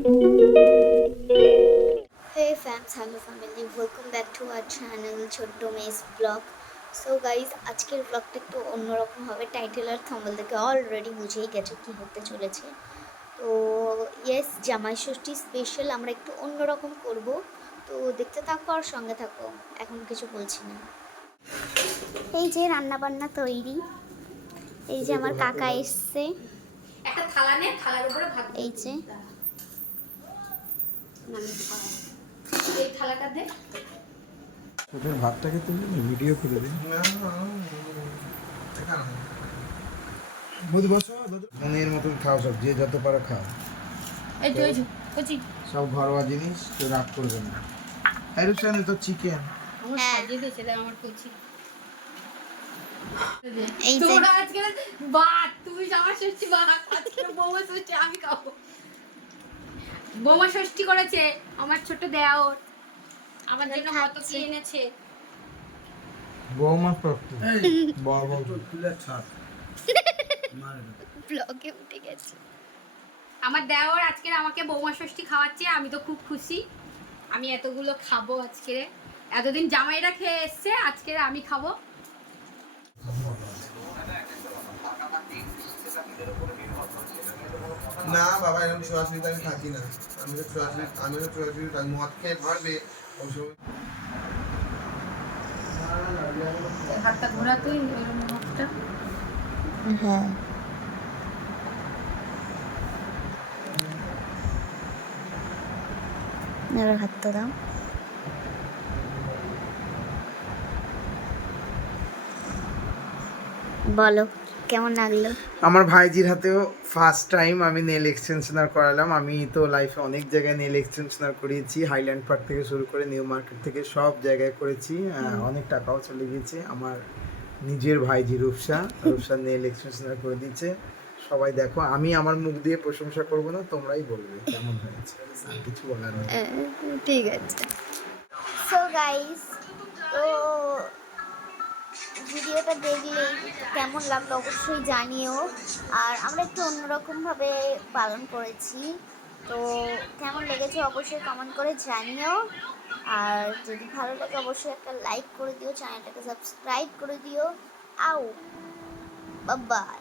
Hey fams, hello family, welcome back to our channel ছোট্ট mace blog. So guys আজকের ব্লগটা একটু অন্যরকম হবে। টাইটেল আর থাম্বনেল থেকে অলরেডি বুঝেই গেছে কী হতে চলেছে। তো ইয়েস, জামাই ষষ্ঠী স্পেশাল আমরা একটু অন্যরকম করব। তো দেখতে থাকো আর সঙ্গে থাকো, এখন কিছু বলছি না। এই যে রান্না বান্না তৈরি, এই যে আমার কাকা এসছে, একটা থালা নে, থালার উপরে ভাত এই যে এই থালাটা দে। তোদের ভাতটাকে তুমি ভিডিও করে দিন। মনের মতন খাও, সব যে যত পারো খাও। এই তো কচি সব ঘরোয়া জিনিস, কেউ রাগ করবে না। এরুসানে তো চিকেন আমার সাজিয়ে দিয়েছে, দেখ আমার কচি। এই যে তোরা আজকে ভাত, তুই আমার ষষ্ঠী ভাত, আজকে বৌমা ষষ্ঠী আমি খাবো। বৌমা ষষ্ঠী করেছে আমার ছোট দেওর, আমার জন্য কত কি এনেছে। বৌমা প্রক্তি বড় বড় তুলে ছাড় ব্লগে উঠে গেছে। আমার দেওর আজকে আমাকে বৌমা ষষ্ঠী খাওয়াচ্ছে, আমি তো খুব খুশি। আমি এতগুলো খাবো আজকে, এতদিন জামাইরা খেয়ে এসছে, আজকে আমি খাবো। না বাবা, এরকম ছোঁয়াছুঁড়িতে আমি থাকি না। আমি তো ছোঁয়াছুঁড়ি থাকি, মদ খেয়ে ধরবে ওই সময়। হাতটা ঘোরাতেই মুখটা। হ্যাঁ, এবার হাতটা দাও। বলো কেমন লাগলো? আমার ভাইজির হাতেও ফার্স্ট টাইম আমি নেল এক্সটেনশনার করালাম। আমি তো লাইফে অনেক জায়গায় নেল এক্সটেনশনার করিয়েছি, হাইল্যান্ড পার্ক থেকে শুরু করে নিউ মার্কেট থেকে সব জায়গায় করেছি। অনেক টাকাও চলে গিয়েছে। আমার নিজের ভাইজি রূপসা নেল এক্সটেনশনার করে দিয়েছে। সবাই দেখো, আমি আমার মুখ দিয়ে প্রশংসা করব না, তোমরাই বলবে কেমন হয়েছে। আর কিছু বলার নেই। ঠিক আছে। সো গাইস, তো ভিডিওটা দেখলে কেমন লাগলো অবশ্যই জানিও। আর আমরা একটু অন্যরকমভাবে পালন করেছি, তো কেমন লেগেছে অবশ্যই কমেন্ট করে জানিও। আর যদি ভালো লাগে অবশ্যই একটা লাইক করে দিও, চ্যানেলটাকে সাবস্ক্রাইব করে দিও। আও বাই।